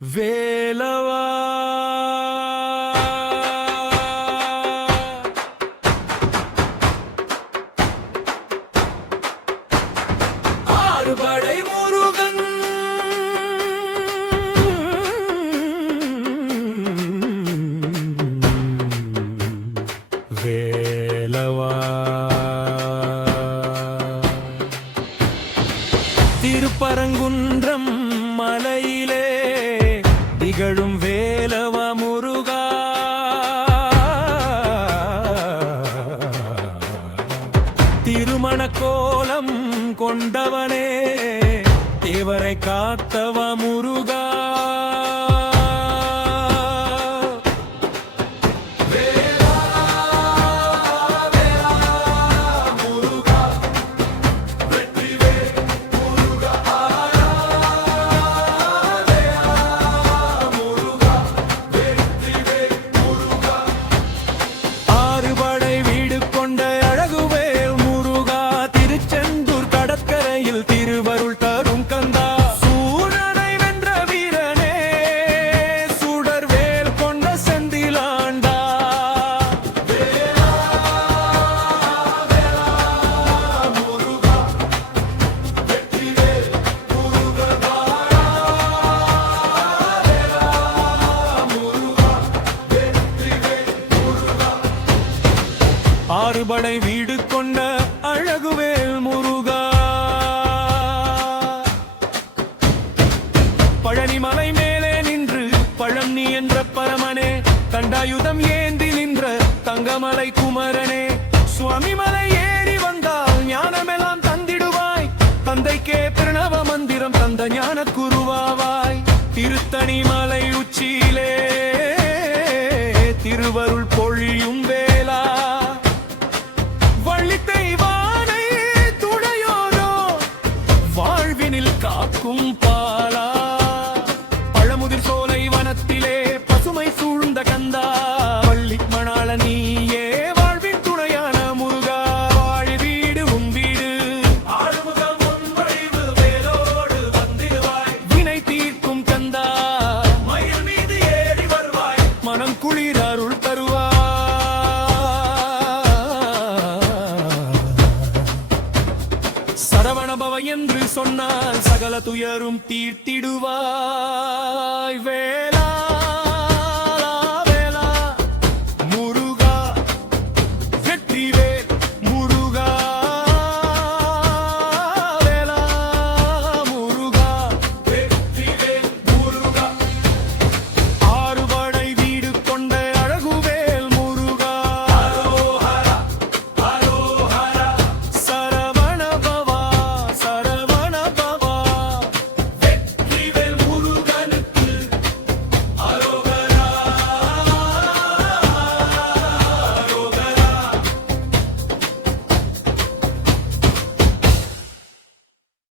வேலவா ஆறுபடை முருகன் வேலவா திருப்பரங்குன்றம் மலையிலே திகழும் வேலவா முருகா திருமண கோலம் கொண்டவனே தேவரை காத்தவா முருகா ஆறுபடை வீடு கொண்ட அழகுவேல் முருகா பழனிமலை மேலே நின்று பழம் நீ என்ற பரமனே தண்டாயுதம் ஏந்தி நின்ற தங்கமலை குமரனே சுவாமி மலை ஏறி வந்தால் ஞானமெல்லாம் தந்திடுவாய் தந்தைக்கே பிரணவ மந்திரம் தந்த ஞான குருவாவாய் திருத்தணி மலை உச்சியிலே திருவருள் பொழியும் வேலா காக்கும் பாலா பழமுதிர் சோலை வனத்திலே பசுமை சூழ்ந்த கந்தா பள்ளி மணாள நீயே வாழ்வின் துணையான முருகா வாழ வீடு உன் வீடு ஆறுமுகம் உன் வடிவு வேலோடு வந்திடுவாய் வினை தீர்க்கும் கந்தா மயில் மீது ஏறி வருவாய் மனம் குளிர் அருள் தருவாய் சரவணபவ என்று சொன்னால் சகல துயரும் தீர்த்திடுவாய் வேலா